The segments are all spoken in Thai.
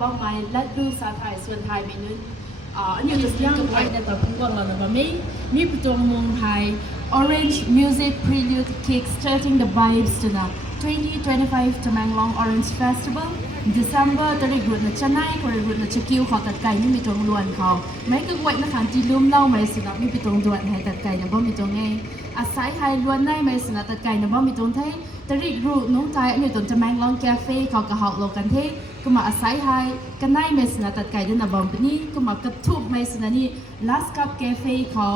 บ้างไหมและดูสาไทยส่วนไทยไม่นึกอันนี้จะย่างไว้ในตัวพุ่งกวางเรานะว่ามีประตูเมืองไทย Orange Music Prelude Kickstarting the Vibes to the 2025 Tamanglong Orange Festival December ตรีกรุ่นจะไหนก็รุ่นจะคิวเขาตัดไก่นี่มีตรงล้วนเขาไม่ก็ไว้นะคะที่ลุ่มเล่าไม่สนับมีตรงด่วนให้ตัดไก่นะบ่มีตรงไงอาศัยให้ล้วนได้ไม่สนับตัดไก่นะบ่มีตรงเท่ตรีกรุ่นน้องใจอันนี้ตรงจะแมงลองแคเฟ่เขากระหอกโลกันเท่ก็มาอาศัยให้กันได้ไม่สนับตัดไก่ด้วยนะบ่ปีนี้ก็มากระทุบไม่สนับนี่ Last Cup Cafe เขา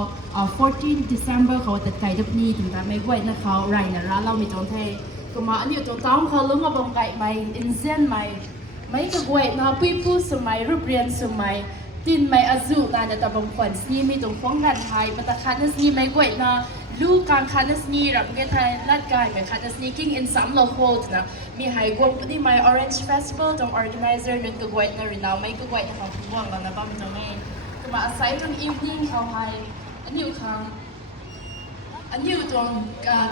14 December เขาตัดไก่ดับนี้ถึงแต่ไม่ไว้นะเขาไรนะร้านเรามีตรงเท่ก็มาอันนี้ตรงต้องเขาลุ้งมาบ่งไก่ไม่อินเซนไม่ก็ไว้นะพี่ผู้สมัยรูปเรียนสมัยตินไม่อาจุนะแต่บางคนนี่มีตรงฟ้องกันไทยมาตะคันนี่ไม่ไว้นะลูกการคันนี่รับเงินไทยลัดกายไม่คันนี่กิ้งอินซัมโลโคดนะมีไฮกวงนี่ไม่ Orange Festival ตรง organizer นึกก็ไว้นะหรือเราไม่ก็ไว้ของผู้ว่างแล้วนะบ้างตรงนี้ก็มาอาศัยตรง evening เขาไฮอันนี้อยู่ข้างอันนี้อยู่ตรง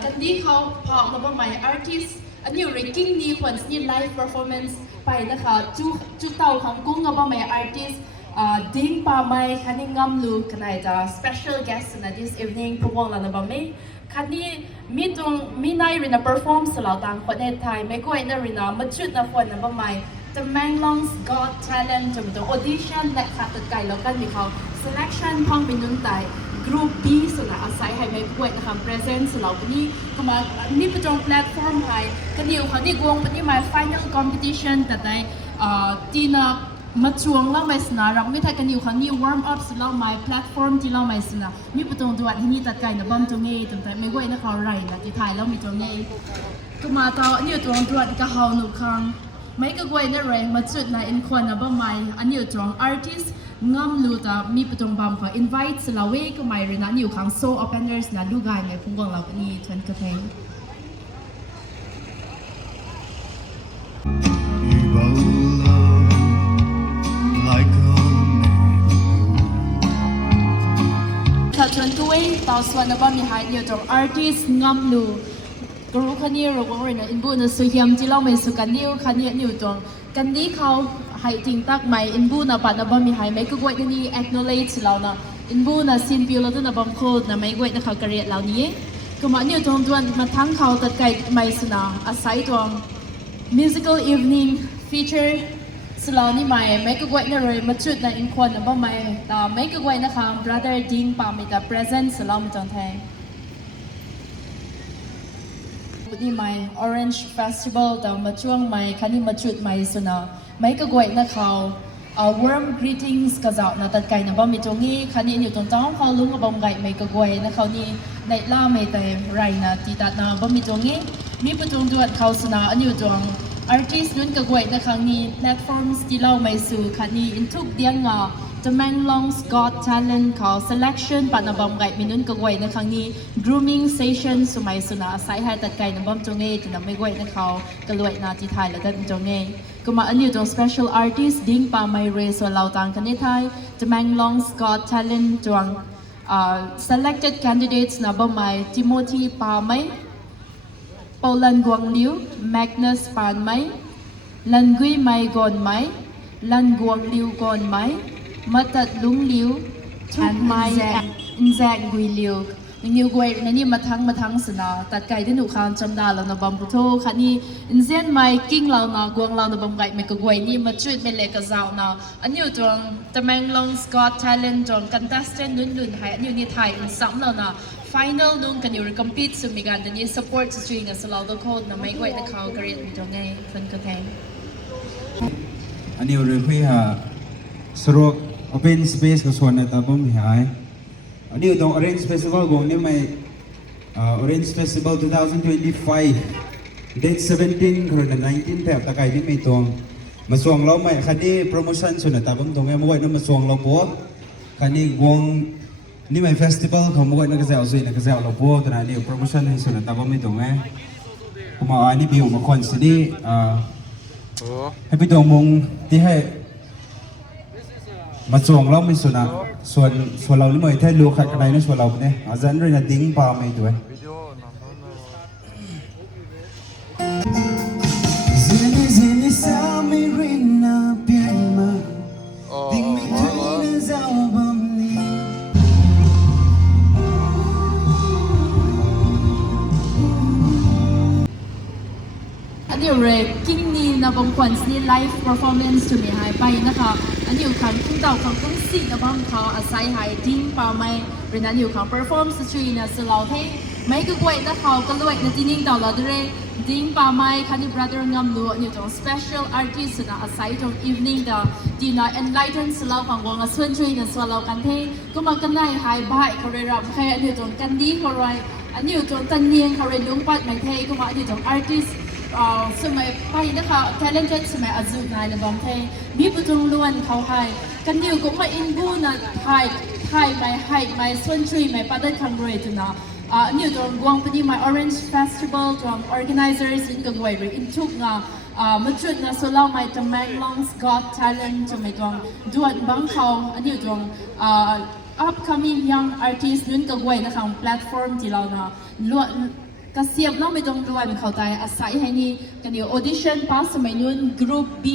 กันดีเขาพอมาบ้างไหม artist อันนี้อยู่ ranking นี่คนนี่ live performance ไปนะคะจุดเต่าของกุ้งกับบ้างไหม artist ดิ้งปาไม้คันนี้งำลูกกันไหนจะ special guest นะ this evening พวกวงเรานะบ้างไหมคันนี้มีตรงมีนายรินา perform สลาวต่างประเทศไทยไม่ก็ไอ้นายรินามาจุดนะคนนะบ้างไหมจะแมงลอง Got Talent จะมีตัว audition และขัดตัดไก่แล้วกันมีเขา selection พังเป็นนุ่นไตกรุ๊ป B สุดนะอาศัยให้ไม่ป่วยนะคะ present สลาวนี้ก็มานี่เป็นตรง platform ไทยกันเดียวเขาที่กวงเป็นที่มา final competition แต่ได้ที่น่ะมาช่วงเล่าไม่สนาเราไม่ทันกันอยู่เขานี่ warm up สลาวไม่ platform ที่เล่าไม่สนามีเป็นตรงตัวที่นี่ตัดไก่นะบ้อมตรงนี้ตรงแต่ไม่ป่วยนะเขาไรนะที่ไทยแล้วมีตรงนี้ก็มาต่อนี่ตรงตัวที่เขาหนุคังไม่ก็ไว้นะเรงมาจุดนะอินควันนะบ้างไหมอันนี้ตรง artist งำลูตามีประตูบำค่ะ invite สลาเวก็ไม่เรนันอยู่ข้าง so openers นะดูกายในพุ่งกองเราเป็นนี่ทวนกระเพงถ้าชวนตัวต่อส่วนนะบ้างมีหายอยู่ตรง artist งำลูก็รู้คันนี้เราบอกว่าเนี่ยอินบุญสุเฮียมที่เราไม่สุกันนิ้วคันนี้อยู่ตรงกันนี้เขาให้จริงตักไม่อินบูนะปัดนะบ่มีให้ไม่ก็กวยนี่ acknowledge เรานะอินบูนะซิมพิวเราตัวนะบ่โคดนะไม่กวยนะเขากระเรียดเรานี้ก็มาเนี่ยตรงตัวมาทั้งเขาตัดไก่ไม่สนาอาศัยตรง musical evening feature สลานี่ไม่ก็กวยนะเลยมาจุดนะอินควันนะบ่ไม่แต่ไม่ก็กวยนะคะ brother ดิงปามีแต่ present สลามีจังแทงนี่ไม่ Orange Festival แต่มาช่วงไม่คันนี้มาจุดไม่สุนาไม่ก็กวยนะเขาwarm greetings ก็จะนะตัดไก่นะบ่มีตรงนี้คันนี้อยู่ตรงจ้องเขาลุ้งกับบอมไก่ไม่ก็กวยนะเขานี่ในล่าไม่แต่ไรนะที่ตัดนะบ่มีตรงนี้มีประตูด่วนเขาสุนาอันอยู่ตรง artist นุ่นก็กวยนะครั้งนี้ platforms ที่เราไม่สู่คันนี้อินทุกเดียงอ่ะจะแมงลอง Got Talent เขา selection ปัดนะบอมไก่มีนุ่นก็กวยนะครั้งนี้ grooming session สมัยสุนาสายให้ตัดไก่นะบอมตรงนี้ที่นะไม่กวยนะเขาก็รวยนะที่ไทยแล้วก็ตรงนี้ก็มาอันนี้ตรง special artist ดิ้งปาไม่เรส่วนเราต่างกันในไทยจะแมงลอง Got Talent จวงselected candidates นะบอมไม่ Timothy ปาไม่ปอลันกวางลิว Magnus ปานไม่ลันกุยไม่ก่อนไม่ลันกวางลิวก่อนไม่มาตัดลุงลิวทุกไม้แจกกุยลิวนิวกวยนี่มาทั้งสนาตัดไก่ที่หนูคานจำได้แล้วนะบัมพุโธค่ะนี่อินเซียนไม่กิ้งเรานะกวางเรานะบัมไก่ไม่ก็กวยนี่มาช่วยไม่เล็กกับเรานะอันนี้ตรงแต่แมงลอง Got Talent ตรง contestant นุ่นให้อันนี้ไทยซ้ำแล้วนะ final นุ่นกันอยู่ compete สุดมีการนี่ support สุดๆกับสลาวตัวโคดนะไม่กวยนะเขากระเรียนตรงนี้คนกระแทงอันนี้เรื่องที่สรุป open space ก็ส่วนในตาบุ้มหายอันนี้ตรง Orange Festival กงนี่ไม่ Orange Festival 2025 date 17 คือ19แบบตะไคร้ที่ไม่ตรงมาส่งเราไม่คันนี้โปรโมชั่นส่วนในตาบุ้มตรงนี้มาไว้นั่นมาส่งเราปัวคันนี้วงนี่ไม่ festival เขามาไว้นั่นก็จะเอาสินั่นก็จะเอาเราปัวแต่นี่โปรโมชั่นให้ส่วนในตาบุ้มไม่ตรงไงผมเอาอันนี้บิวมาคอนสินี่ให้ไปตรงมงที่ให้มาส่งเราไม่ส่วนส่วนเรานี่ไม่แท้ลูกขัดกันในส่วนเราเนี่ยอาจารย์เรื่องดิ้งปลาไม่ด้วยZini zini sa mi rin na bien นี้เรกกิ้งนี่นะบางคนนี่ไลฟ์ performance จะมีหายไปนะคะอันนี้อยู่ขังคุ้งเต่าขังต้องสินะบางเขาอาศัยหายดิ้งป่าไม่เรื่องนั้นอยู่ขัง perform สตรีนะสลาวให้ไม่ก็กวยนะเขาก็เลยนะที่นิ่งเต่าเราด้วยดิ้งป่าไม่คันนี้ brother งามดูอยู่ตรง special artist นะอาศัยตรง evening เต่าดีนะ enlighten สลาวขังวงส่วนช่วยนะสลาวกันเทก็มากันได้หายบ่ายเขาเรียรับใครอันนี้ตรงกันดีเขาไรอันนี้อยู่ตรงตันเนียงเขาเรียนลุงปัดไม่เทก็มาอันนี้ตรง artistสมัยไปนะคะ talented สมัยอายุนายในบางเทมีผู้จงล้วนเขาให้กันอยู่ก็มาอินบูนะให้ไม่ส่วนช่วยไม่ปัดได้ทำเรื่องนะนี่ตรงกวางปนีมา Orange Festival ตรง organizers อินก็ด้วยอินทุกนะมาจุดนะโซล่าไม่จะ Manglong's Got Talent จะไม่ตรงดวดบางเขาอันนี้ตรงupcoming young artists นั่นก็ด้วยนะคะ platform ที่เรานะล้วนกเสียบน้องไม่ต้องรวนเข้าใจอาศัยให้นี่กันเดียว audition pass สมัยนู้น group B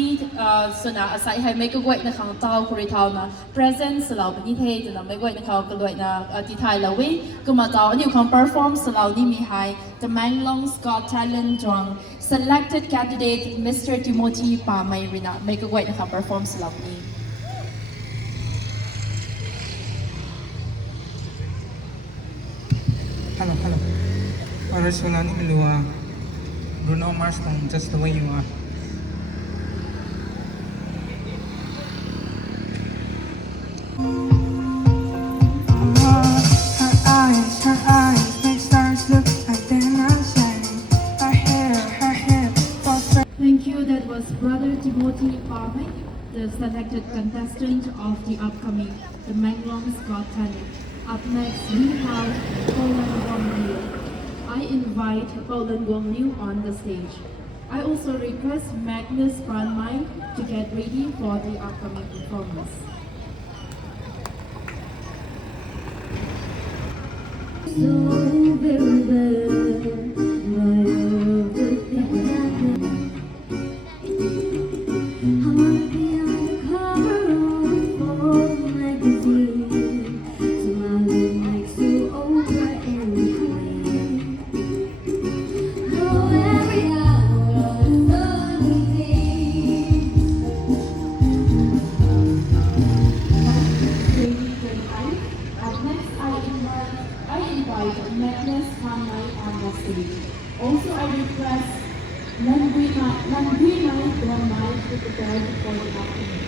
ส่วนอาศัยให้ไม่ก็ไว้นะคะเต้าคุยเท่านะ presence เราเป็นนิเทศนะไม่ไว้นะคะก็เลยนะที่ไทยเราวิก็มาเต้าอันนี้ของ perform เรานี่มีให้ The Manglong's Got Talent จง selected candidate Mr. Timothy ป่าไม่รินะไม่ก็ไว้นะคะ perform เรานี่Hello. Rasulan Ilua, Bruno Mars, just the way you are. Her eyes make stars look like they're not shining. Her hair, Thank you. That was Brother Timothy Parmay, the selected contestant of the upcoming The Manglong's Got Talent. Up next, we have Poland Wong Liu. I invite Poland Wong Liu on the stage. I also request Magnus Pranmay to get ready for the upcoming performance. Magnus Pranmay on the stage. Also, I request Landwina Pranmay to prepare for the afternoon.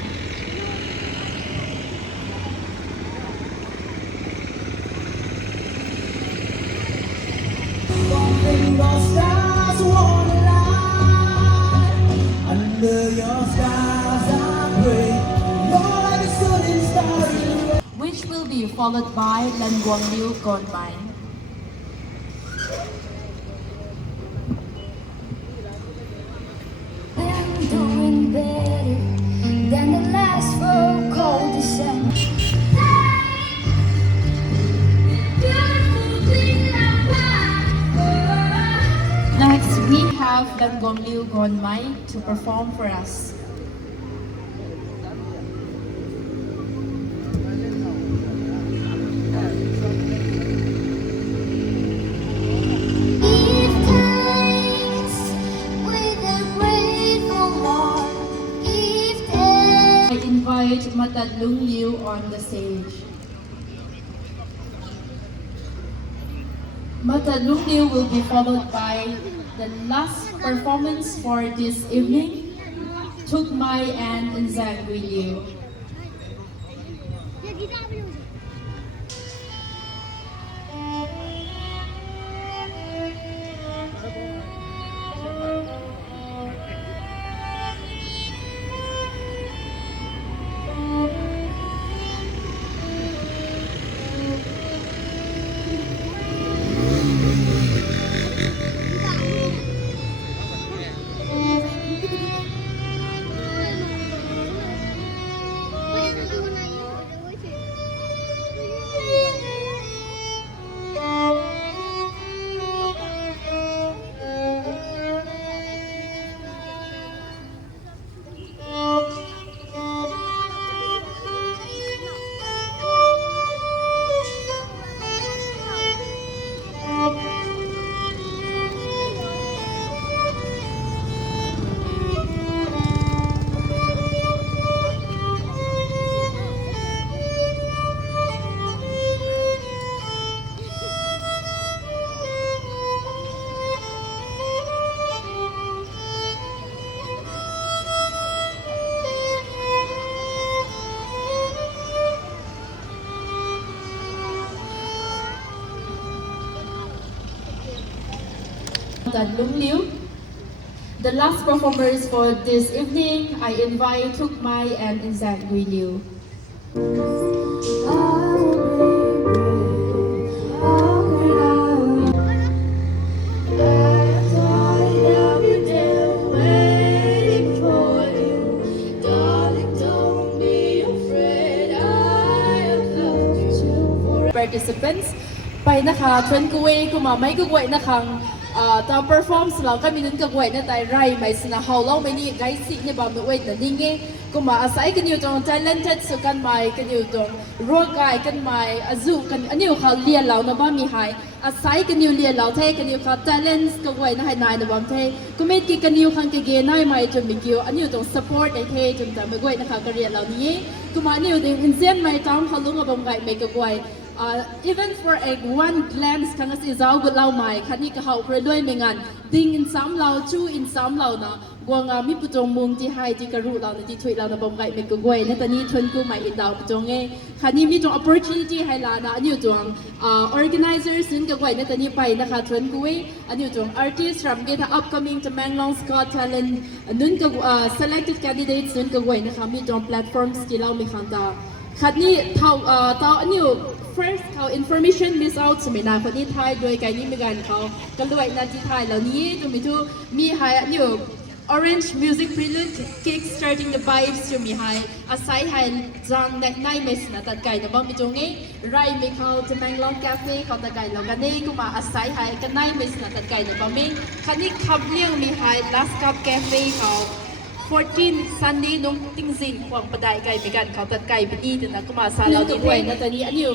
Under your stars I pray. You're like a shooting star. Which will be followed by Lan Guang Liu Gone By. I'm doing better than the last cold December. Next, we have Lan Guang Liu Gone By to perform for us. I invite Matadlung Liu on the stage. Matadlung Liu will be followed by the last performance for this evening, Tuk Mai and Zhang Liu. Tan Lung Liu. The last performers for this evening, I invite Thuk Mai and Inzan Gui Liu. Participants ไปนะคะทวนกุเวกุมาไม่กุเวนะคะตาม performance เราก็มีนึงกุเวนั่นแต่ไรไม่สนะเขาเล่าไม่นี่ไกด์สิเนี่ยบางเวทนั่นนี่ไงกุมาอาศัยกันอยู่ตรง talented สุกันไม่กันอยู่ตรงรัวกายกันไม่อายุกันอันนี้เขาเรียนเรานะบ้ามีหายอาศัยกันอยู่เรียนเราเทกันอยู่เขา talent กุเวนั่นให้นายนะบ้าเทกุไม่กี่กันอยู่ข้างเกย์นายไม่จนมีกี่อันนี้ตรง support ไอเทจนแต่ไม่กุเวนะคะก็เรียนเรานี้กุมาอันนี้ตรงอินเซียนไม่ต้องเขารู้ว่าบ้าไงไม่กุเวeven for a one glance ครั้งสิเจ้าบุตรเราใหม่คันนี้ก็เขาเพื่อด้วยไม่งั้นดิ้งอินซ้ำเราชูอินซ้ำเรานะกวางมีปุจงมุงที่ให้ที่กระรูเราในที่ช่วยเราในบ่มไก่ไม่ก็กวยในตอนนี้ชนกูใหม่อินดาวปุจงเองคันนี้มีจง opportunity ให้เรานะอันนี้จงorganizer ซึ่งก็กวยในตอนนี้ไปนะคะชนกูอันนี้จง artist from get upcoming Tamanglong Scott Talent นั่นก็selected candidates ซึ่งก็กวยนะคะมีจง platforms ที่เรามีขันตาคันนี้เท่าอันนี้first เขา information miss out สมัยนาคนที่ไทยโดยการนี้มีการเขากันด้วยนาที่ไทยเหล่านี้จะมีทุกมีไฮนี่ Orange Music Prelude Kick Starting the Vibes จะมีไฮอาศัยไฮจังในเมสนะตัดไก่แต่บ้างมีตรงนี้ไรมีเขาจะนั่งลองคาเฟ่เขาตัดไก่แล้วกันนี่ก็มาอาศัยไฮกันในเมสนะตัดไก่แต่บ้างมีคันนี้ขับเลี้ยงมีไฮ Last Cup Cafe เขา14 Sunday น้องติ้งซินควงประดายไก่ไปกันเขาตัดไก่ไปดีแต่นะก็มาซาเราดีด้วยนะตอนนี้อันนี้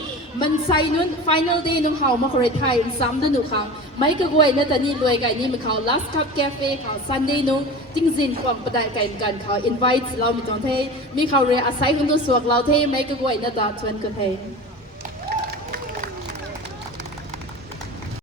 มันใส่นู้น Final Day น้องเขามาคอยไทยซ้ำด้วยหนูครั้งไม่ก็ด้วยนะตอนนี้รวยไก่นี่มันเขา Last Cup Cafe เขา Sunday น้องติ้งซินควงประดายไก่กันเขา invite เรามีจองเทมีเขาเรียอาศัยคนตัวสวกเราเทไม่ก็ด้วยนะตาชวนกันเท